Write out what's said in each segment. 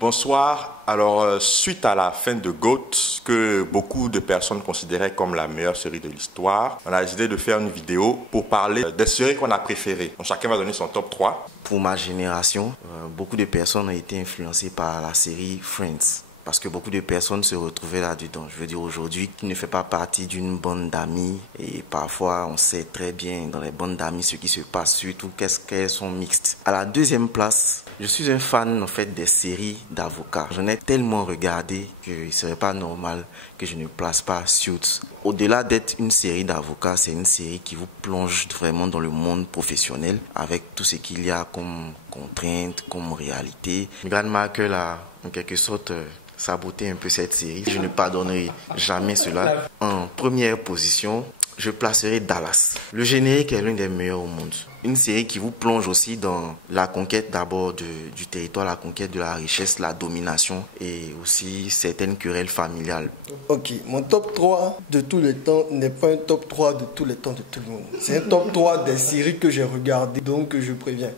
Bonsoir. Alors, suite à la fin de GOAT, que beaucoup de personnes considéraient comme la meilleure série de l'histoire, on a décidé de faire une vidéo pour parler des séries qu'on a préférées. Donc, chacun va donner son top 3. Pour ma génération, beaucoup de personnes ont été influencées par la série Friends. Parce que beaucoup de personnes se retrouvaient là-dedans. Je veux dire, aujourd'hui, qui ne fait pas partie d'une bande d'amis. Et parfois, on sait très bien dans les bandes d'amis ce qui se passe, surtout qu'elles sont mixtes. À la deuxième place, je suis un fan en fait des séries d'avocats. J'en ai tellement regardé qu'il ne serait pas normal que je ne place pas Suits. Au-delà d'être une série d'avocats, c'est une série qui vous plonge vraiment dans le monde professionnel avec tout ce qu'il y a comme contraintes, comme réalité. Meghan Markle a en quelque sorte saboté un peu cette série. Je ne pardonnerai jamais cela. En première position, je placerai Dallas. Le générique est l'un des meilleurs au monde. Une série qui vous plonge aussi dans la conquête d'abord du territoire, la conquête de la richesse, la domination et aussi certaines querelles familiales. Ok, mon top 3 de tous les temps n'est pas un top 3 de tous les temps de tout le monde. C'est un top 3 des séries que j'ai regardées, donc je préviens.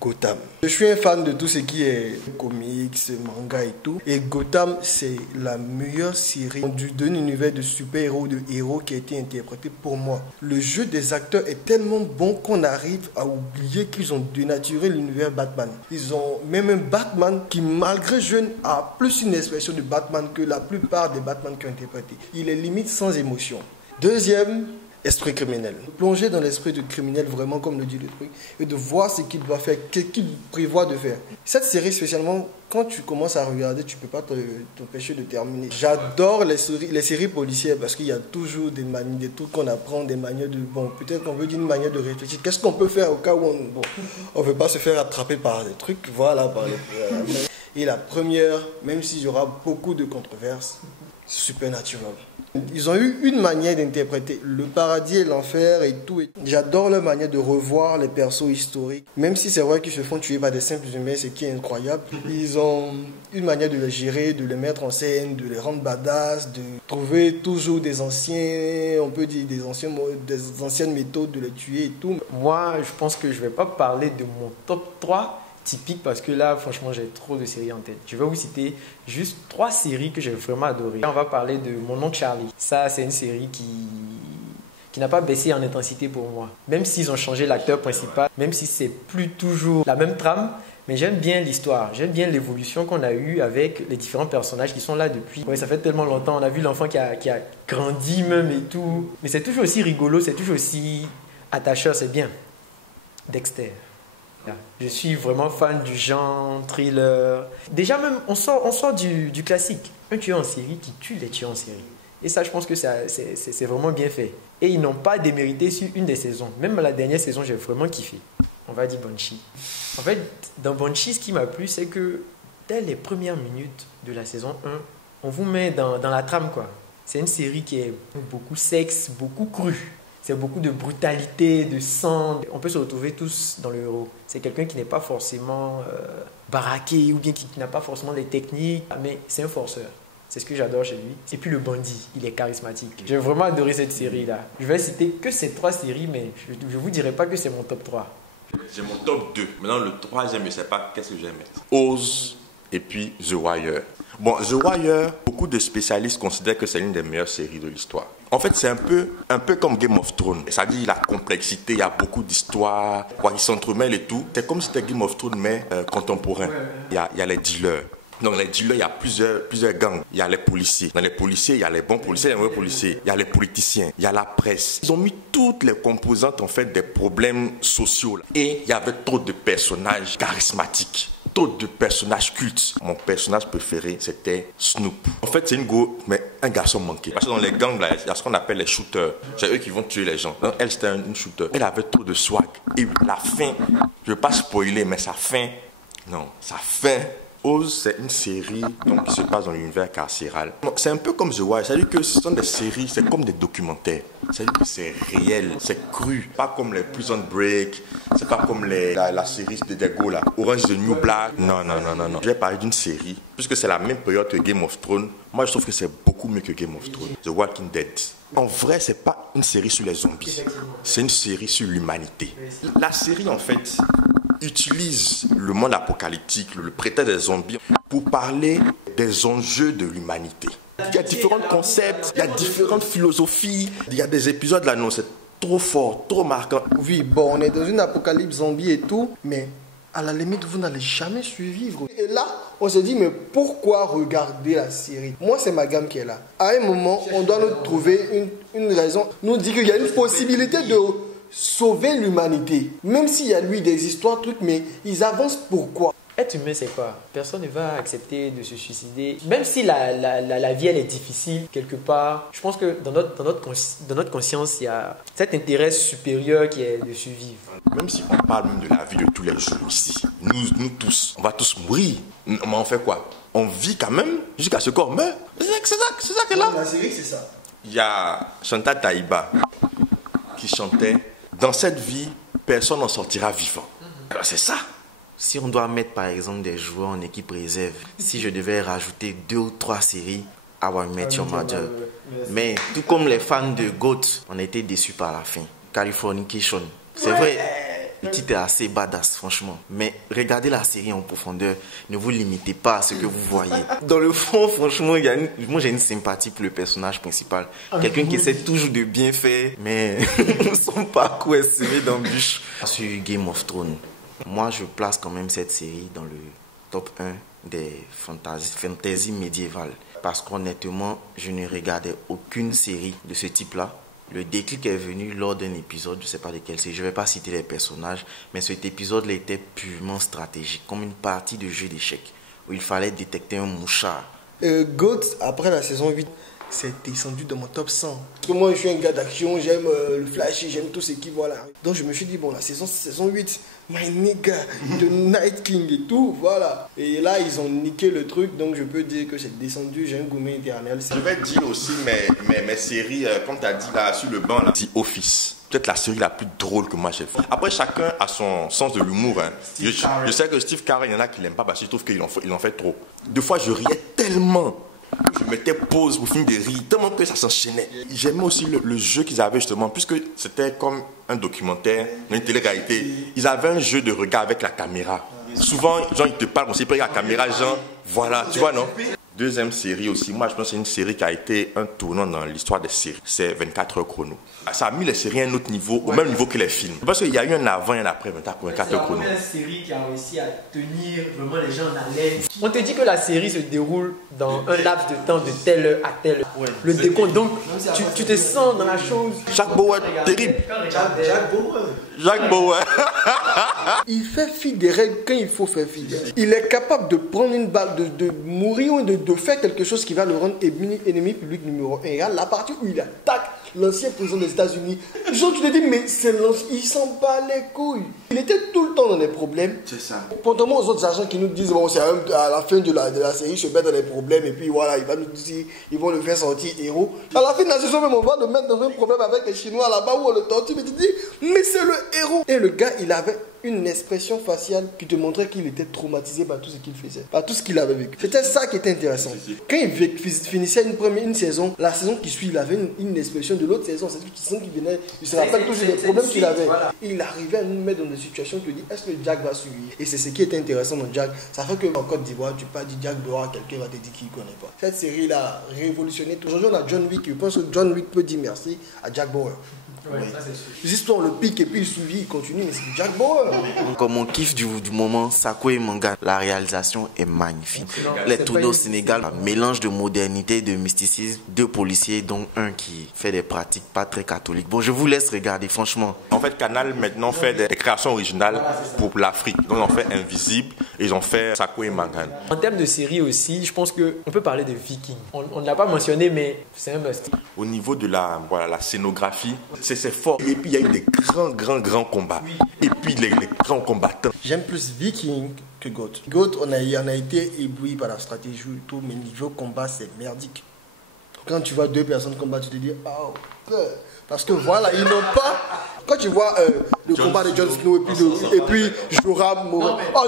Gotham. Je suis un fan de tout ce qui est comics, manga et tout. Et Gotham, c'est la meilleure série d'un univers de super-héros, de héros qui a été interprété pour moi. Le jeu des acteurs est tellement bon qu'on arrive à oublier qu'ils ont dénaturé l'univers Batman. Ils ont même un Batman qui, malgré jeune, a plus une expression de Batman que la plupart des Batman qui ont interprété. Il est limite sans émotion. Deuxième, esprit criminel. Plonger dans l'esprit du criminel, vraiment comme le dit le truc, et de voir ce qu'il doit faire, ce qu'il prévoit de faire. Cette série, spécialement, quand tu commences à regarder, tu ne peux pas t'empêcher de terminer. J'adore les séries policières parce qu'il y a toujours des manies, des trucs qu'on apprend, des manières de... Bon, peut-être qu'on veut dire une manière de réfléchir. Qu'est-ce qu'on peut faire au cas où on ne veut pas se faire attraper par des trucs, voilà, par les... Et la première, même s'il y aura beaucoup de controverses, Supernatural. Ils ont eu une manière d'interpréter le paradis et l'enfer et tout. J'adore leur manière de revoir les persos historiques. Même si c'est vrai qu'ils se font tuer par des simples humains, ce qui est incroyable. Ils ont une manière de les gérer, de les mettre en scène, de les rendre badass, de trouver toujours des anciens, on peut dire des anciennes méthodes de les tuer et tout. Moi, je pense que je ne vais pas parler de mon top 3 typique parce que là, franchement, j'ai trop de séries en tête. Je vais vous citer juste 3 séries que j'ai vraiment adorées. On va parler de Mon oncle Charlie. Ça, c'est une série qui n'a pas baissé en intensité pour moi. Même s'ils ont changé l'acteur principal, même si c'est plus toujours la même trame, mais j'aime bien l'histoire, j'aime bien l'évolution qu'on a eue avec les différents personnages qui sont là depuis. Ouais, ça fait tellement longtemps, on a vu l'enfant qui a grandi même et tout. Mais c'est toujours aussi rigolo, c'est toujours aussi attacheur, c'est bien. Dexter. Je suis vraiment fan du genre thriller. Déjà même, on sort du classique. Un tueur en série qui tue les tueurs en série. Et ça, je pense que c'est vraiment bien fait. Et ils n'ont pas démérité sur une des saisons. Même la dernière saison, j'ai vraiment kiffé. On va dire Banshee. En fait, dans Banshee, ce qui m'a plu, c'est que dès les premières minutes de la saison 1, on vous met dans la trame, quoi. C'est une série qui est beaucoup sexe, beaucoup crue. C'est beaucoup de brutalité, de sang. On peut se retrouver tous dans le héros. C'est quelqu'un qui n'est pas forcément baraqué ou bien qui n'a pas forcément les techniques, mais c'est un forceur. C'est ce que j'adore chez lui. Et puis le bandit, il est charismatique. J'ai vraiment adoré cette série-là. Je vais citer que ces 3 séries, mais je ne vous dirai pas que c'est mon top 3. J'ai mon top 2. Maintenant, le troisième, je ne sais pas qu'est-ce que je vais mettre. Oz et puis The Wire. Bon, The Wire, beaucoup de spécialistes considèrent que c'est l'une des meilleures séries de l'histoire. En fait, c'est un peu comme Game of Thrones. C'est-à-dire la complexité, il y a beaucoup d'histoires, ils s'entremêlent et tout. C'est comme si c'était Game of Thrones, mais contemporain. Il y a les dealers. Donc les dealers, il y a plusieurs gangs. Il y a les policiers. Dans les policiers, il y a les bons policiers, les mauvais policiers. Il y a les politiciens, il y a la presse. Ils ont mis toutes les composantes en fait des problèmes sociaux. Et il y avait trop de personnages charismatiques. De personnages cultes. Mon personnage préféré, c'était Snoop. En fait, c'est un garçon manqué. Parce que dans les gangs, là, il y a ce qu'on appelle les shooters. C'est eux qui vont tuer les gens. Donc, elle, c'était une shooter. Elle avait trop de swag. Et la fin, je ne vais pas spoiler, mais sa fin, Oz, c'est une série qui se passe dans l'univers carcéral. C'est un peu comme The Wire, c'est-à-dire que ce sont des séries, c'est comme des documentaires. C'est-à-dire que c'est réel, c'est cru. Pas comme les Prison Break, c'est pas comme la série de Dego là, Orange is the New Black. Non. Je vais parler d'une série, puisque c'est la même période que Game of Thrones. Moi, je trouve que c'est beaucoup mieux que Game of Thrones. The Walking Dead. En vrai, c'est pas une série sur les zombies. C'est une série sur l'humanité. La série, en fait, utilise le monde apocalyptique, le prétexte des zombies, pour parler des enjeux de l'humanité. Il y a différents concepts, il y a différentes philosophies. Il y a des épisodes là, non, c'est trop fort, trop marquant. Oui, bon, on est dans une apocalypse zombie et tout, mais à la limite, vous n'allez jamais survivre. Et là, on se dit, mais pourquoi regarder la série? Moi, c'est ma gamme qui est là. À un moment, on doit nous trouver une raison, nous dire qu'il y a une possibilité de sauver l'humanité. Même s'il y a, lui, des histoires, trucs, mais ils avancent pourquoi? Être humain, c'est quoi? Personne ne va accepter de se suicider. Même si la vie, elle est difficile, quelque part, je pense que dans notre conscience, il y a cet intérêt supérieur qui est de survivre. Même si on parle même de la vie de tous les jours ici, nous tous, on va tous mourir. Mais on fait quoi? On vit quand même jusqu'à ce qu'on meurt. C'est ça qu'elle a. La série, c'est ça. Il y a Chantal Taïba qui chantait « Dans cette vie, personne n'en sortira vivant ». Alors c'est ça. Si on doit mettre par exemple des joueurs en équipe réserve, si je devais rajouter 2 ou 3 séries, How I Met Your Mother. Mais tout comme les fans de GOAT, on a été déçus par la fin. Californication. C'est vrai, le titre est assez badass franchement. Mais regardez la série en profondeur, ne vous limitez pas à ce que vous voyez. Dans le fond, franchement, moi j'ai une sympathie pour le personnage principal. Quelqu'un qui essaie toujours de bien faire, mais son parcours est semé d'embûches. Sur Game of Thrones. Moi, je place quand même cette série dans le top 1 des fantasy médiévales. Parce qu'honnêtement, je ne regardais aucune série de ce type-là. Le déclic est venu lors d'un épisode, je ne sais pas de quelle série, je ne vais pas citer les personnages, mais cet épisode-là était purement stratégique, comme une partie de jeu d'échecs, où il fallait détecter un mouchard. GOAT, après la saison 8, c'est descendu dans mon top 100. Parce que moi, je suis un gars d'action, j'aime le flash, j'aime tout ce qui voilà. Donc je me suis dit, bon, la saison 8, my nigga, The Night King et tout, voilà. Et là, ils ont niqué le truc, donc je peux dire que c'est descendu, j'ai un gourmet éternel. Je vais dire aussi mes séries, comme tu as dit là, sur le banc, là, The Office. Peut-être la série la plus drôle que moi j'ai faite. Après, chacun a son sens de l'humour. Hein. Je sais que Steve Carell, il y en a qui l'aiment pas parce que je trouve qu'il en fait trop. Des fois, je riais tellement. Je mettais pause pour finir de rire, tellement que ça s'enchaînait. J'aimais aussi le jeu qu'ils avaient justement, puisque c'était comme un documentaire, une télé-réalité. Ils avaient un jeu de regard avec la caméra. Souvent, genre, ils te parlent, on s'est pris la caméra, genre, voilà, tu vois, non? Deuxième série aussi, moi je pense que c'est une série qui a été un tournant dans l'histoire des séries. C'est 24 heures chrono. Ça a mis les séries à un autre niveau, au même niveau que les films. Parce qu'il y a eu un avant et un après 24 heures chrono. C'est la première série qui a réussi à tenir vraiment les gens en haleine. On te dit que la série se déroule dans un laps de temps de telle heure à telle heure. Le décompte, donc tu te sens dans la chose. Jack Bauer, terrible. Jack Bauer. Il fait fi des règles quand il faut faire fi. Il est capable de prendre une balle, de mourir ou de faire quelque chose qui va le rendre ennemi public numéro 1. Et là, la partie où il attaque l'ancien président des États-Unis, genre tu te dis, mais c'est il s'en bat les couilles. Il était tout le temps dans des problèmes. C'est ça. Contrairement aux autres agents qui nous disent, bon, c'est à la fin de la série, il se met dans des problèmes et puis voilà, il va nous dire, ils vont le faire sortir héros. À la fin de la saison même, on va le mettre dans un problème avec les Chinois là-bas où on le torture, mais tu te dis, mais c'est le héros. Et le gars, il avait une expression faciale qui te montrait qu'il était traumatisé par tout ce qu'il faisait, par tout ce qu'il avait vécu. C'était ça qui était intéressant. Quand il finissait une saison, la saison qui suit, il avait une expression de l'autre saison. C'est qu'il venait, il se rappelle toujours des problèmes qu'il avait. Voilà. Et il arrivait à nous mettre dans des situations qui dit, est-ce que Jack va suivre? Et c'est ce qui était intéressant dans Jack. Ça fait qu'en Côte d'Ivoire, tu parles de Jack Bauer, quelqu'un va te dire qu'il ne connaît pas. Cette série-là a révolutionné. Aujourd'hui, on a John Wick. Je pense que John Wick peut dire merci à Jack Bauer. Ouais, ça, c'est sûr. Juste on le pique et puis il suivi, il continue, mais c'est Jack Bauer. Comme mon kiff du moment, Sako et Manga, la réalisation est magnifique. Les tournées au Sénégal, un mélange de modernité et de mysticisme, 2 policiers, dont un qui fait des pratiques pas très catholiques. Bon, je vous laisse regarder, franchement. En fait, Canal maintenant fait des créations originales pour l'Afrique. Donc, ils ont fait Invisible et ils ont fait Sako et Manga. En termes de série aussi, je pense qu'on peut parler de Vikings. On ne l'a pas mentionné, mais c'est un must. Au niveau de la scénographie, c'est fort. Et puis, il y a eu des grands combats. Et puis, les grands combattants. J'aime plus Viking que GOAT. GOAT, on a été ébloui par la stratégie et tout, mais niveau combat, c'est merdique. Quand tu vois 2 personnes combattre, tu te dis, oh, parce que voilà, ils n'ont pas Quand tu vois le combat de Jon Snow et puis Jorah,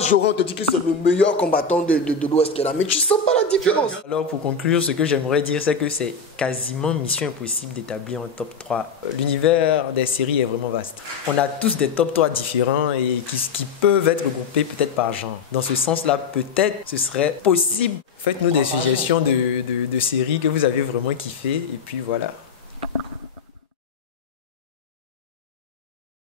Jorah, on te dit que c'est le meilleur combattant de l'Ouest qu'il y a là. Mais tu sens pas la différence. Alors pour conclure, ce que j'aimerais dire, c'est que c'est quasiment mission impossible d'établir un top 3. L'univers des séries est vraiment vaste. On a tous des top 3 différents et qui peuvent être regroupés peut-être par genre. Dans ce sens-là, peut-être ce serait possible. Faites-nous des suggestions de séries que vous avez vraiment kiffé et puis voilà.